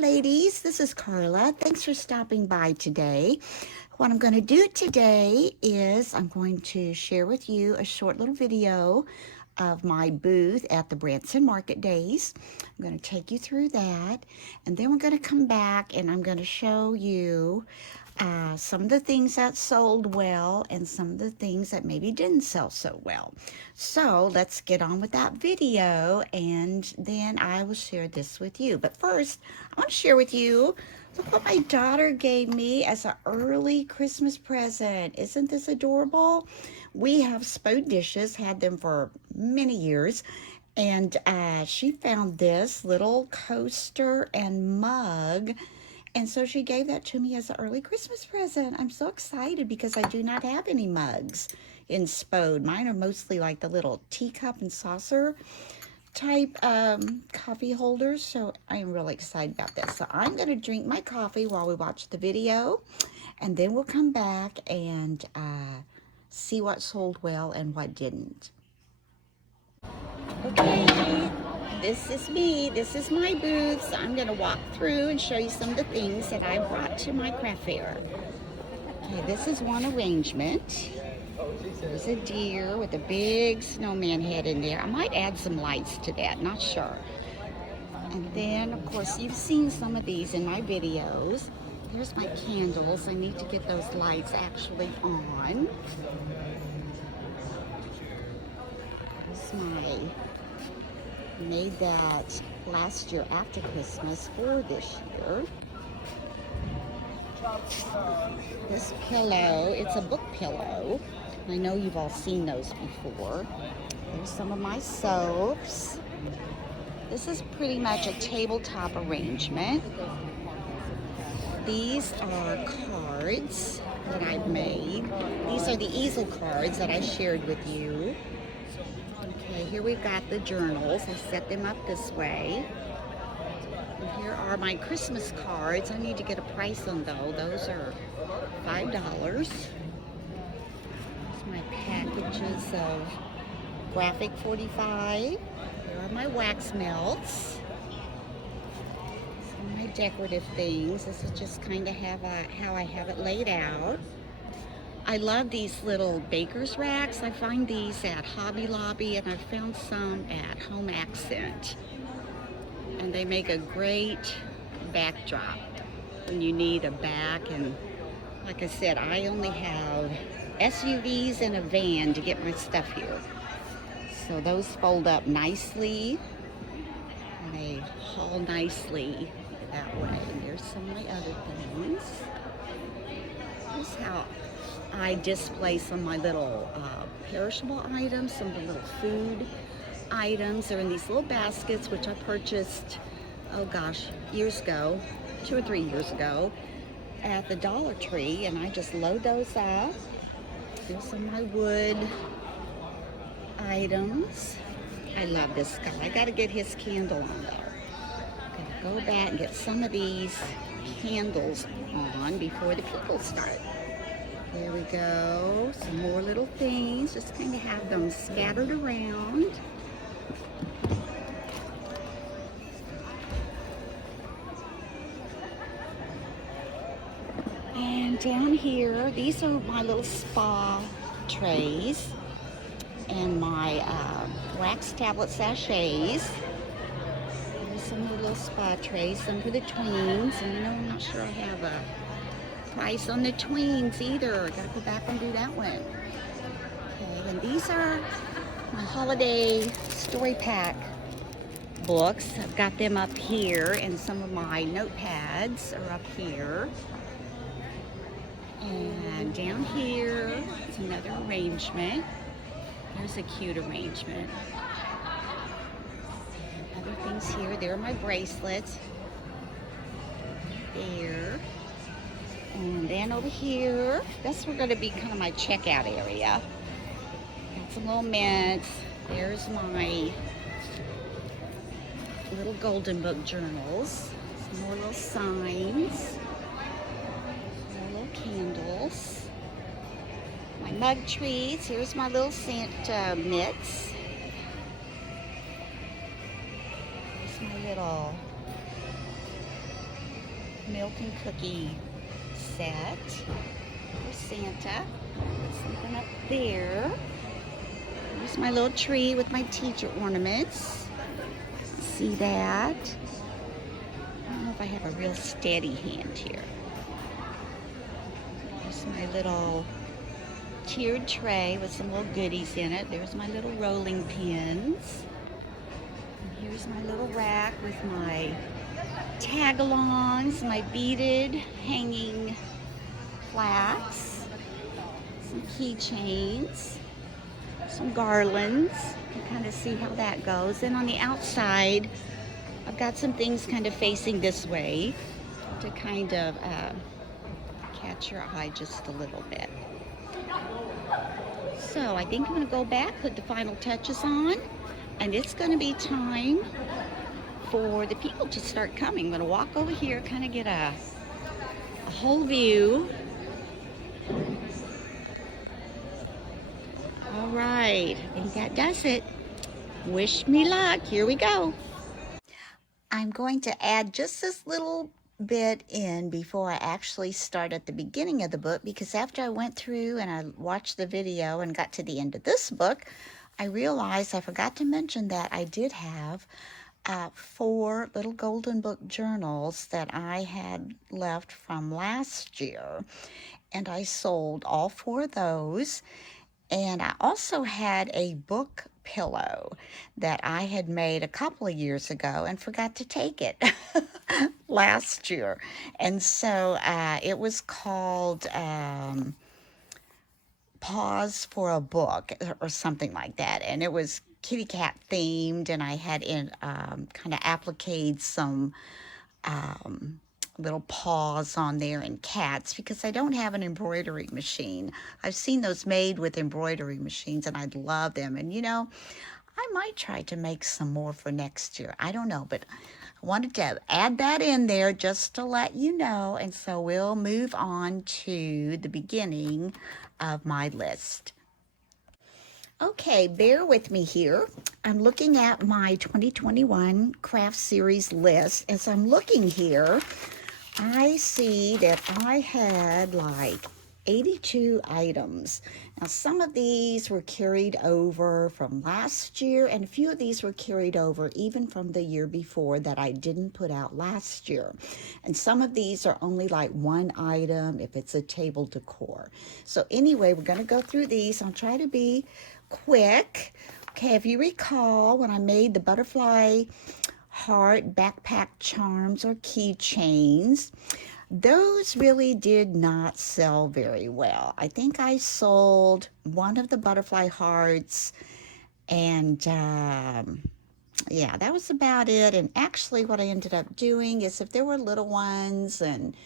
ladies, this is Carla. Thanks for stopping by today. What I'm going to do today is I'm going to share with you a short little video of my booth at the Branson Market Days. I'm going to take you through that, and then we're going to come back and I'm going to show you some of the things that sold well and some of the things that maybe didn't sell so well. So let's get on with that video, and then I will share this with you. But first, I want to share with you, look what my daughter gave me as an early Christmas present. Isn't this adorable? We have Spode dishes, had them for many years, and she found this little coaster and mug. And so she gave that to me as an early Christmas present. I'm so excited because I do not have any mugs in Spode. Mine are mostly like the little teacup and saucer type coffee holders. So I'm really excited about this. So I'm going to drink my coffee while we watch the video. And then we'll come back and see what sold well and what didn't. Okay. This is me. This is my booth. So I'm going to walk through and show you some of the things that I brought to my craft fair. Okay, this is one arrangement. There's a deer with a big snowman head in there. I might add some lights to that, not sure. And then, of course, you've seen some of these in my videos. Here's my candles. I need to get those lights actually on. Here's my... made that last year after Christmas for this year. This pillow, it's a book pillow. I know you've all seen those before. There's some of my soaps. This is pretty much a tabletop arrangement. These are cards that I've made. These are the easel cards that I shared with you. Okay, here we've got the journals. I set them up this way. And here are my Christmas cards. I need to get a price on those. Those are $5. Here's my packages of Graphic 45. Here are my wax melts. Some of my decorative things. This is just kind of how I have it laid out. I love these little baker's racks. I find these at Hobby Lobby, and I've found some at Home Accent. And they make a great backdrop when you need a back. And like I said, I only have SUVs and a van to get my stuff here. So those fold up nicely, and they haul nicely that way. And there's some of my other things. Here's how I display some of my little perishable items, some of the little food items. They're in these little baskets, which I purchased, oh gosh, years ago, 2 or 3 years ago, at the Dollar Tree, and I just load those up. There's some of my wood items. I love this guy. I gotta get his candle on there. Gotta go back and get some of these candles on before the people start. There we go. Some more little things. Just kind of have them scattered around. And down here, these are my little spa trays and my wax tablet sachets. There's some of the little spa trays, some for the tweens. And you know, I'm not sure I have a price on the tweens either. Gotta go back and do that one. Okay, and these are my holiday story pack books. I've got them up here, and some of my notepads are up here. And down here, it's another arrangement. There's a cute arrangement. Other things here. There are my bracelets. There. And then over here, that's going to be kind of my checkout area. Got some little mints. There's my little golden book journals. Some more little signs. More little candles. My mug trees. Here's my little scent mitts. Here's my little milk and cookie set for Santa. Something up there. Here's my little tree with my teacher ornaments. See that? I don't know if I have a real steady hand here. Here's my little tiered tray with some little goodies in it. There's my little rolling pins. And here's my little rack with my tag-alongs, my beaded hanging plaques, some keychains, some garlands. You can kind of see how that goes. And on the outside, I've got some things kind of facing this way to kind of catch your eye just a little bit. So I think I'm going to go back, put the final touches on, and it's going to be time for the people to start coming. I'm going to walk over here, kind of get a whole view. All right, I think that does it. Wish me luck. Here we go. I'm going to add just this little bit in before I actually start at the beginning of the book, because after I went through and I watched the video and got to the end of this book, I realized I forgot to mention that I did have 4 little golden book journals that I had left from last year, and I sold all 4 of those. And I also had a book pillow that I had made a couple of years ago and forgot to take it last year. And so it was called Pause for a Book or something like that. And it was kitty cat themed, and I had in kind of appliqued some little paws on there and cats, because I don't have an embroidery machine. I've seen those made with embroidery machines and I'd love them. And you know, I might try to make some more for next year. I don't know, but I wanted to add that in there just to let you know. And so we'll move on to the beginning of my list. Okay, bear with me here. I'm looking at my 2021 craft series list. As I'm looking here, I see that I had like 82 items. Now, some of these were carried over from last year, and a few of these were carried over even from the year before that I didn't put out last year. And some of these are only like 1 item if it's a table decor. So anyway, we're going to go through these. I'll try to be quick. Okay, if you recall, when I made the butterfly heart backpack charms or keychains, those really did not sell very well. I think I sold one of the butterfly hearts, and yeah, that was about it. And actually what I ended up doing is, if there were little ones and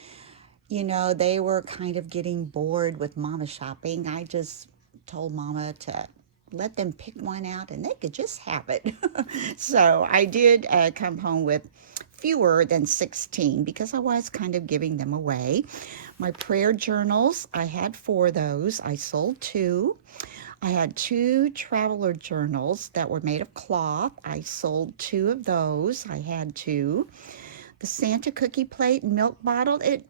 you know they were kind of getting bored with mama shopping, I just told mama to let them pick one out and they could just have it. So I did come home with fewer than 16 because I was kind of giving them away. My prayer journals, I had 4 of those. I sold 2. I had 2 traveler journals that were made of cloth. I sold 2 of those. I had 2. The Santa cookie plate and milk bottle, I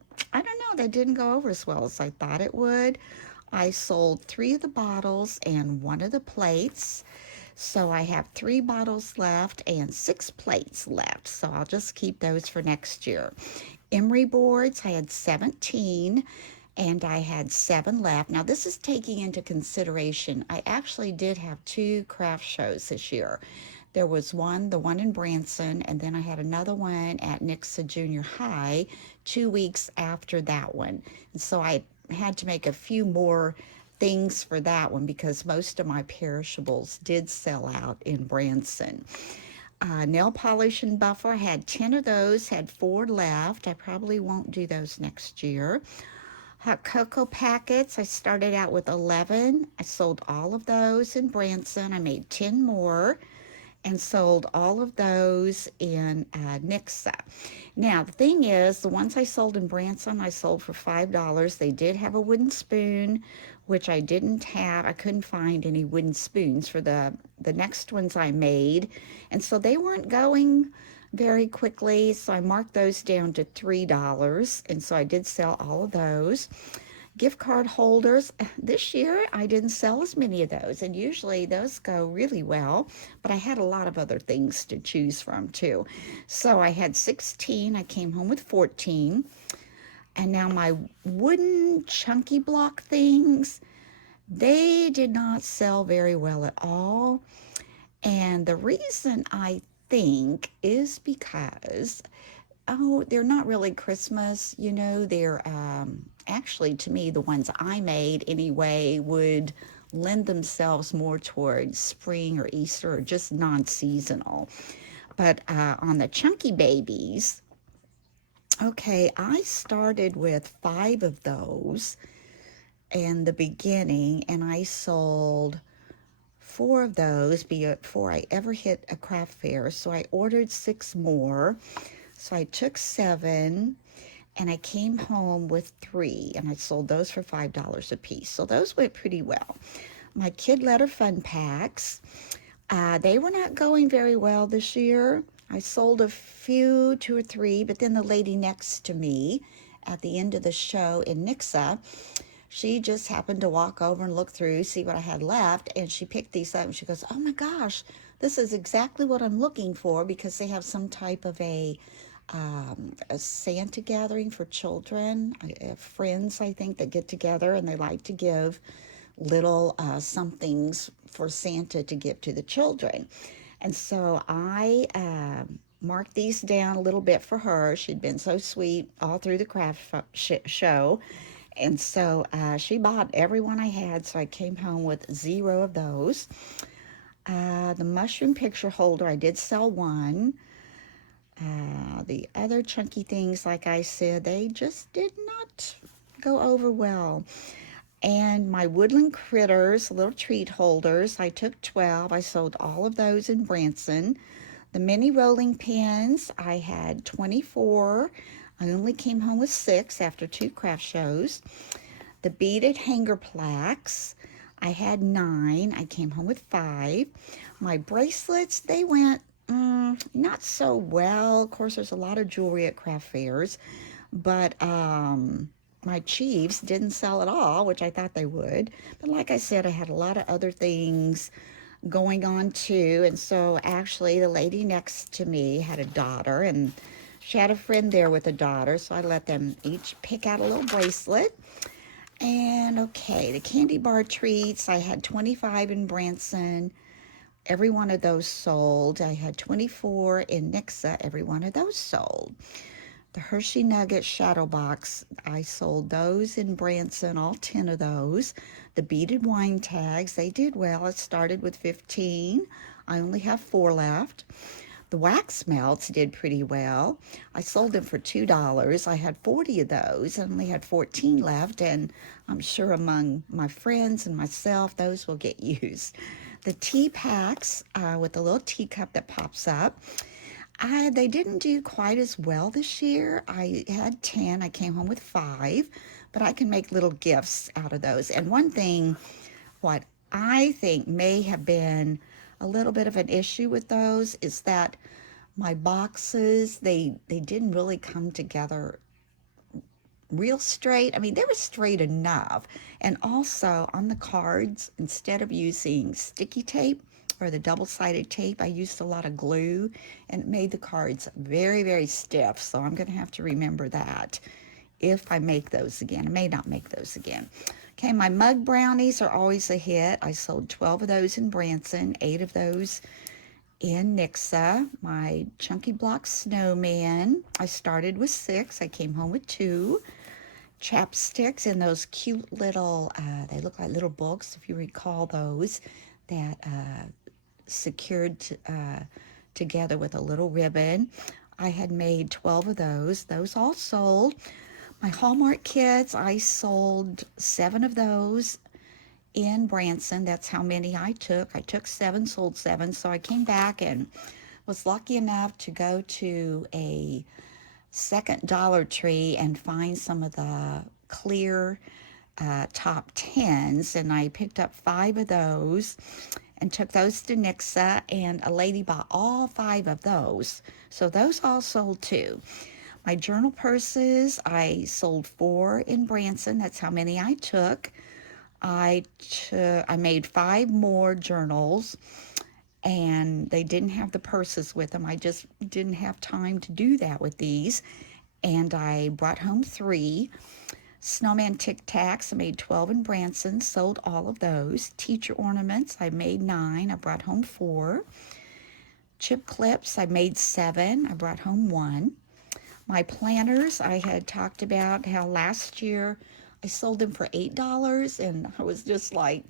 don't know, that didn't go over as well as I thought it would. I sold 3 of the bottles and 1 of the plates. So I have 3 bottles left and 6 plates left. So I'll just keep those for next year. Emery boards, I had 17 and I had 7 left. Now this is taking into consideration, I actually did have 2 craft shows this year. There was the one in Branson, and then I had another one at Nixa Junior High 2 weeks after that one. And so I had to make a few more things for that one because most of my perishables did sell out in Branson. Nail polish and buffer, had 10 of those, had 4 left. I probably won't do those next year. Hot cocoa packets, I started out with 11. I sold all of those in Branson. I made 10 more and sold all of those in Nixa. Now, the thing is, the ones I sold in Branson, I sold for $5. They did have a wooden spoon, which I didn't have. I couldn't find any wooden spoons for the next ones I made. And so they weren't going very quickly. So I marked those down to $3. And so I did sell all of those. Gift card holders, this year I didn't sell as many of those, and usually those go really well, but I had a lot of other things to choose from too. So I had 16, I came home with 14, and now my wooden chunky block things, they did not sell very well at all. And the reason I think is because, oh, they're not really Christmas, they're actually, to me, the ones I made anyway would lend themselves more towards spring or Easter or just non-seasonal. But on the chunky babies, okay, I started with 5 of those in the beginning, and I sold 4 of those before I ever hit a craft fair. So I ordered 6 more. So I took 7 and I came home with 3, and I sold those for $5 a piece. So those went pretty well. My kid letter fun packs, they were not going very well this year. I sold a few, 2 or 3, but then the lady next to me at the end of the show in Nixa, she just happened to walk over and look through, see what I had left, and she picked these up and she goes, "Oh my gosh, this is exactly what I'm looking for," because they have some type of a Santa gathering for children. I have friends, I think, that get together and they like to give little somethings for Santa to give to the children. And so I marked these down a little bit for her. She'd been so sweet all through the craft show. And so she bought every one I had, so I came home with 0 of those. The mushroom picture holder, I did sell 1. The other chunky things, like I said, they just did not go over well. And my woodland critters, little treat holders, I took 12. I sold all of those in Branson. The mini rolling pins, I had 24. I only came home with 6 after 2 craft shows. The beaded hanger plaques, I had 9. I came home with 5. My bracelets, they went not so well. Of course, there's a lot of jewelry at craft fairs, but my Chiefs didn't sell at all, which I thought they would. But like I said, I had a lot of other things going on too. And so actually the lady next to me had a daughter, and she had a friend there with a daughter. So I let them each pick out a little bracelet. And okay, the candy bar treats, I had 25 in Branson. Every one of those sold. I had 24 in Nixa. Every one of those sold. The Hershey Nugget Shadow Box, I sold those in Branson, all 10 of those. The beaded wine tags, they did well. It started with 15. I only have 4 left. The wax melts did pretty well. I sold them for $2. I had 40 of those. I only had 14 left, and I'm sure among my friends and myself, those will get used. The tea packs with the little teacup that pops up, they didn't do quite as well this year. I had 10. I came home with 5, but I can make little gifts out of those. And one thing, what I think may have been a little bit of an issue with those is that my boxes, they didn't really come together real straight. I mean, they were straight enough. And also on the cards, instead of using sticky tape or the double-sided tape, I used a lot of glue, and it made the cards very, very stiff. So I'm going to have to remember that if I make those again. I may not make those again. Okay, my mug brownies are always a hit. I sold 12 of those in Branson, 8 of those in Nixa. My chunky block snowman, I started with 6. I came home with 2. Chapsticks in those cute little, they look like little books, if you recall those, that secured together with a little ribbon. I had made 12 of those. Those all sold. My Hallmark Kits, I sold 7 of those in Branson. That's how many I took. I took 7, sold 7. So I came back and was lucky enough to go to a second Dollar Tree and find some of the clear top 10s, and I picked up 5 of those. and took those to Nixa, and a lady bought all 5 of those. So those all sold too. My journal purses, I sold 4 in Branson. That's how many I took. I made 5 more journals, and they didn't have the purses with them. I just didn't have time to do that with these. And I brought home 3. Snowman Tic Tacs, I made 12 in Branson, sold all of those. Teacher ornaments, I made 9, I brought home 4. Chip clips, I made 7, I brought home 1. My planners, I had talked about how last year I sold them for $8, and I was just like,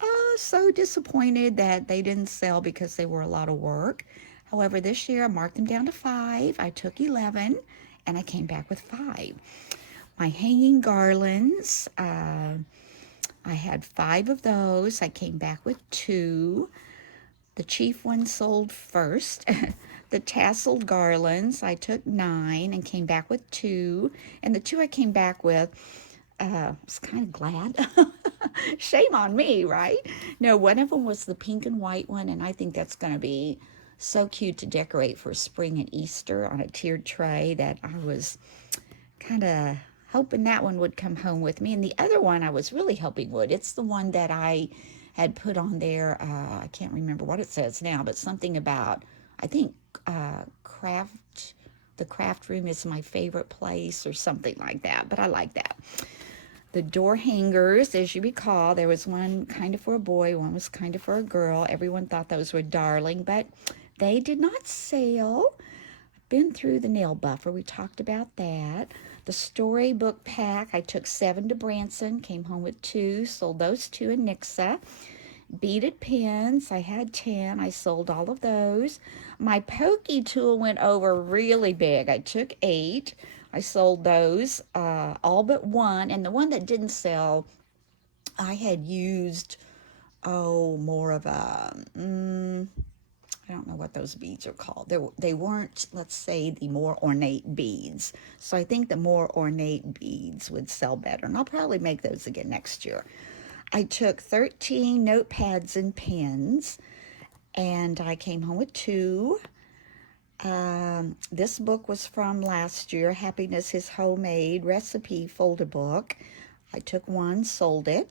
oh, so disappointed that they didn't sell because they were a lot of work. However, this year I marked them down to 5. I took 11, and I came back with 5. My hanging garlands, I had 5 of those. I came back with 2. The chief one sold first. The tasseled garlands, I took 9 and came back with 2. And the 2 I came back with, I was kind of glad. Shame on me, right? No, one of them was the pink and white one, and I think that's going to be so cute to decorate for spring and Easter on a tiered tray that I was kind of hoping that one would come home with me. And the other one I was really hoping would. It's the one that I had put on there. I can't remember what it says now, but something about, I think, the craft room is my favorite place or something like that. But I like that. The door hangers, as you recall, there was one kind of for a boy, one was kind of for a girl. Everyone thought those were darling, but they did not sell. I've been through the nail buffer. We talked about that. The storybook pack, I took 7 to Branson, came home with 2, sold those 2 in Nixa. Beaded pens, I had 10, I sold all of those. My pokey tool went over really big. I took 8, I sold those, all but 1, and the one that didn't sell, I had used, more of a, I don't know what those beads are called. They weren't, let's say, the more ornate beads. So I think the more ornate beads would sell better, and I'll probably make those again next year. I took 13 notepads and pens, and I came home with 2. This book was from last year, Happiness is Homemade Recipe Folder Book. I took 1, sold it.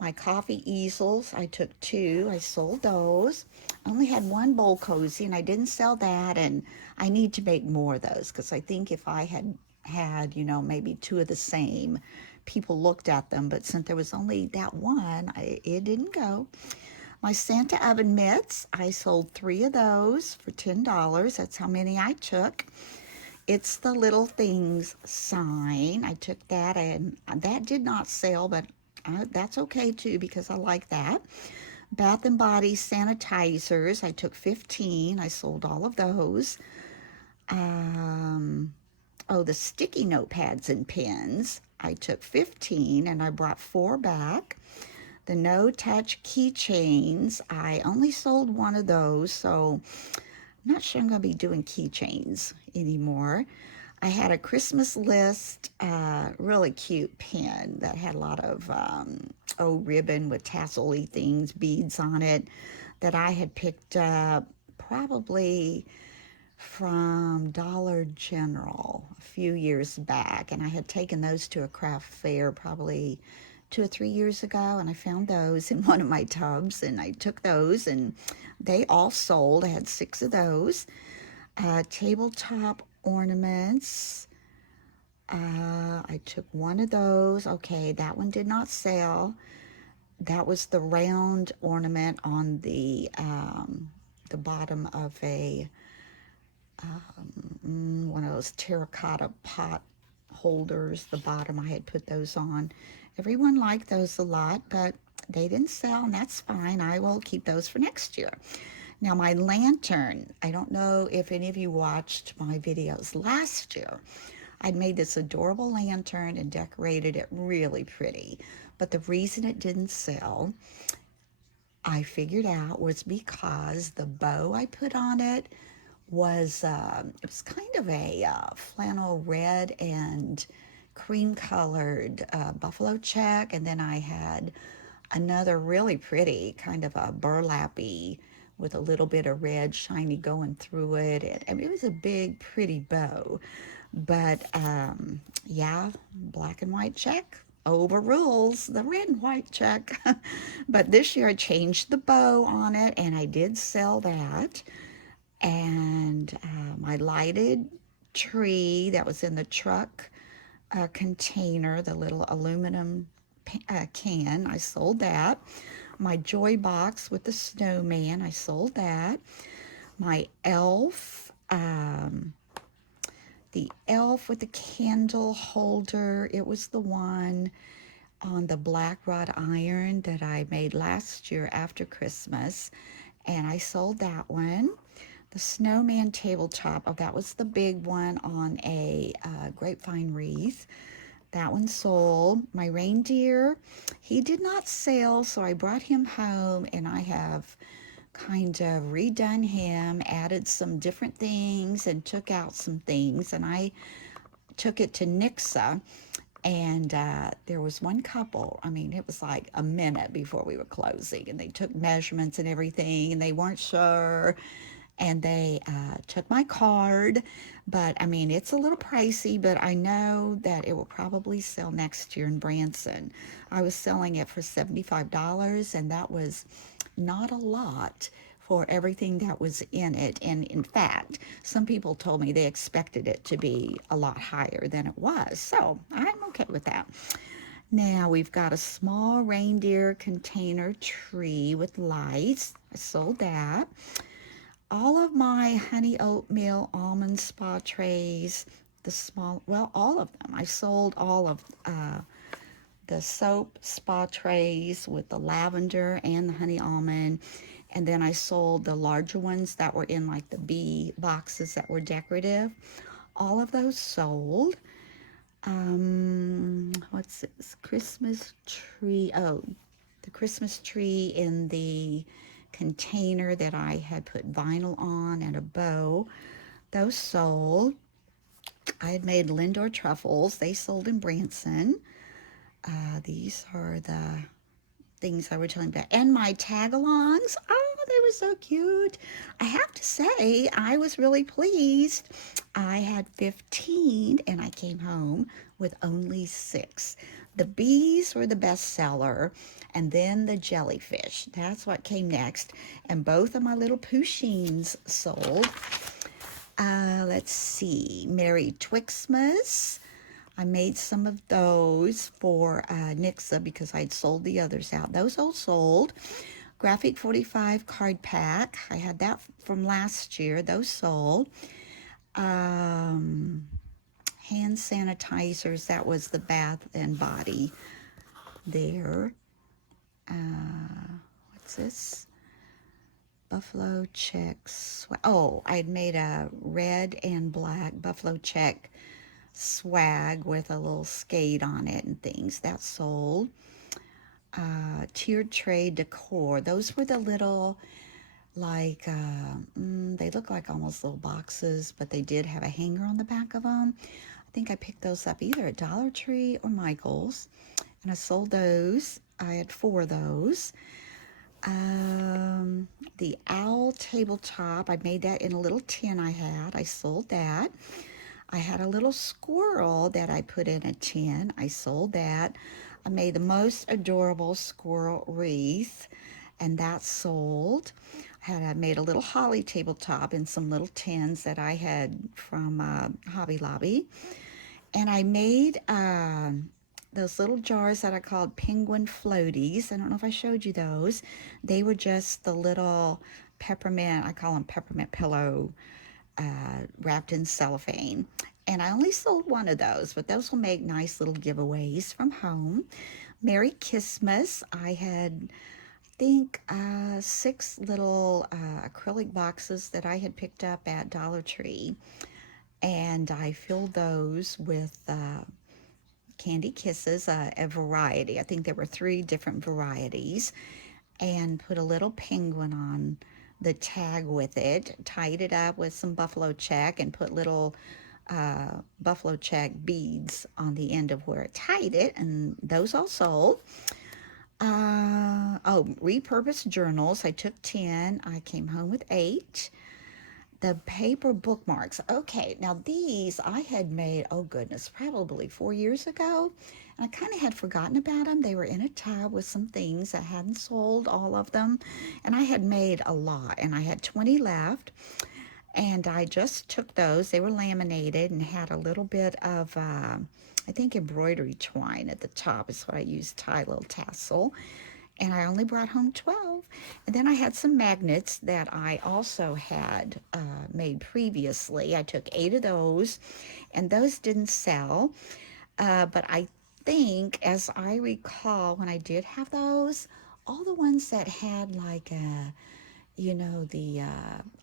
My coffee easels, I took 2, I sold those. I only had 1 bowl cozy, and I didn't sell that, and I need to make more of those, because I think if I had maybe 2 of the same, people looked at them, but since there was only that one, it didn't go. My Santa oven mitts, I sold 3 of those for $10. That's how many I took. It's the Little Things sign. I took that, and that did not sell, but that's okay too, because I like that. Bath and Body sanitizers, I took 15. I sold all of those. The sticky notepads and pens, I took 15, and I brought 4 back. The No Touch keychains, I only sold 1 of those, so I'm not sure I'm going to be doing keychains anymore. I had a Christmas list, really cute pen that had a lot of ribbon with tassel-y things, beads on it, that I had picked up probably from Dollar General a few years back, and I had taken those to a craft fair probably 2 or 3 years ago, and I found those in one of my tubs, and I took those, and they all sold. I had 6 of those. Tabletop ornaments, I took 1 of those. Okay, that one did not sell. That was the round ornament on the bottom of a one of those terracotta pot holders. The bottom, I had put those on. Everyone liked those a lot, but they didn't sell, and that's fine. I will keep those for next year. Now, my lantern, I don't know if any of you watched my videos last year. I'd made this adorable lantern and decorated it really pretty, but the reason it didn't sell, I figured out, was because the bow I put on it was, it was kind of a flannel red and cream colored buffalo check, and then I had another really pretty, kind of a burlappy with a little bit of red shiny going through it. I mean, it was a big, pretty bow. But yeah, black and white check overrules the red and white check. But this year I changed the bow on it and I did sell that. And my lighted tree that was in the truck container, the little aluminum can, I sold that. My joy box with the snowman, I sold that. My elf, the elf with the candle holder, it was the one on the black wrought iron that I made last year after Christmas, and I sold that one. The snowman tabletop, oh, that was the big one on a grapevine wreath. That one sold. My reindeer, he did not sell, so I brought him home and I have kind of redone him, added some different things and took out some things. And I took it to Nixa, and there was one couple. I mean, it was like a minute before we were closing, and they took measurements and everything, and they weren't sure. And they took my card, but I mean, it's a little pricey, but I know that it will probably sell next year in Branson. I was selling it for $75, and that was not a lot for everything that was in it. And in fact, some people told me they expected it to be a lot higher than it was. So I'm okay with that. Now we've got a small reindeer container tree with lights. I sold that. All of my honey oatmeal almond spa trays, the small, well, all of them. I sold all of the soap spa trays with the lavender and the honey almond. And then I sold the larger ones that were in like the bee boxes that were decorative. All of those sold. What's this? Christmas tree. Oh, the Christmas tree in the container that I had put vinyl on and a bow. Those sold. I had made Lindor truffles. They sold in Branson. These are the things I was telling you about. And my tagalongs. Oh, they were so cute. I have to say, I was really pleased. I had 15 and I came home with only 6. The bees were the best seller, and then the jellyfish. That's what came next. And both of my little Pushins sold. Let's see, Merry Twixmas. I made some of those for Nixa because I'd sold the others out. Those all sold. Graphic 45 card pack. I had that from last year. Those sold. Hand sanitizers. That was the bath and body there. What's this? Buffalo checks. Oh, I'd made a red and black buffalo check swag with a little skate on it and things. That sold. Tiered tray decor. Those were the little, like, they look like almost little boxes, but they did have a hanger on the back of them. I think I picked those up either at Dollar Tree or Michael's, and I sold those. I had 4 of those. The owl tabletop, I made that in a little tin I had. I sold that. I had a little squirrel that I put in a tin. I sold that. I made the most adorable squirrel wreath, and that sold. I made a little holly tabletop in some little tins that I had from Hobby Lobby. And I made those little jars that I called penguin floaties. I don't know if I showed you those. They were just the little peppermint, I call them peppermint pillow, wrapped in cellophane. And I only sold one of those, but those will make nice little giveaways from home. Merry Christmas. I had, I think, 6 little acrylic boxes that I had picked up at Dollar Tree. And I filled those with Candy Kisses, a variety. I think there were 3 different varieties, and put a little penguin on the tag with it, tied it up with some buffalo check, and put little buffalo check beads on the end of where it tied it, and those all sold. Oh, repurposed journals. I took 10. I came home with 8. The paper bookmarks. Okay, now these I had made, oh goodness, probably 4 years ago. And I kind of had forgotten about them. They were in a tub with some things. I hadn't sold all of them. And I had made a lot, and I had 20 left. And I just took those. They were laminated and had a little bit of, I think, embroidery twine at the top is what I used, tie little tassel. And I only brought home 12. And then I had some magnets that I also had made previously. I took 8 of those, and those didn't sell. But I think, as I recall, when I did have those, all the ones that had like a, the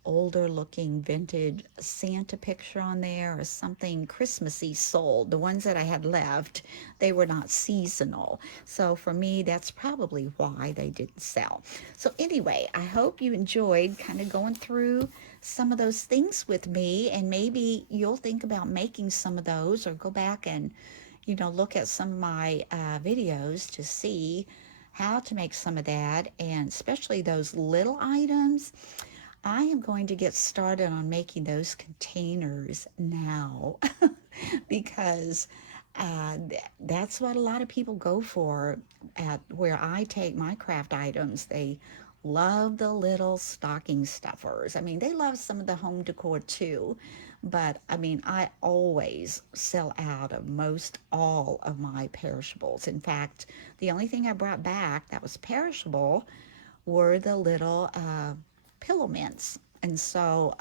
older looking vintage Santa picture on there or something Christmassy sold. The ones that I had left, they were not seasonal. So for me, that's probably why they didn't sell. So anyway, I hope you enjoyed kind of going through some of those things with me, and maybe you'll think about making some of those or go back and, look at some of my videos to see how to make some of that, and especially those little items. I am going to get started on making those containers now because that's what a lot of people go for at where I take my craft items. They love the little stocking stuffers. I mean, they love some of the home decor too, but I mean, I always sell out of most all of my perishables. In fact, the only thing I brought back that was perishable were the little pillow mints. And so,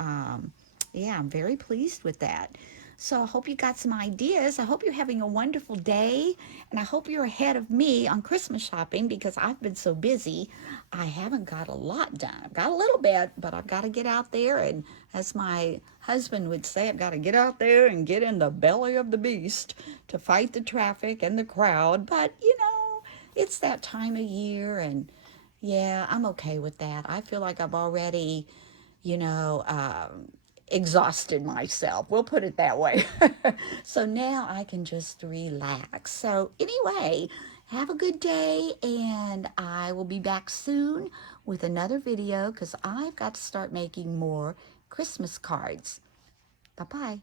yeah, I'm very pleased with that. So I hope you got some ideas. I hope you're having a wonderful day. And I hope you're ahead of me on Christmas shopping because I've been so busy. I haven't got a lot done. I've got a little bit, but I've got to get out there. And as my husband would say, I've got to get out there and get in the belly of the beast to fight the traffic and the crowd. But, it's that time of year, and yeah, I'm okay with that. I feel like I've already, you know, exhausted myself. We'll put it that way. So now I can just relax. So, anyway, have a good day, and I will be back soon with another video because I've got to start making more Christmas cards. Bye bye.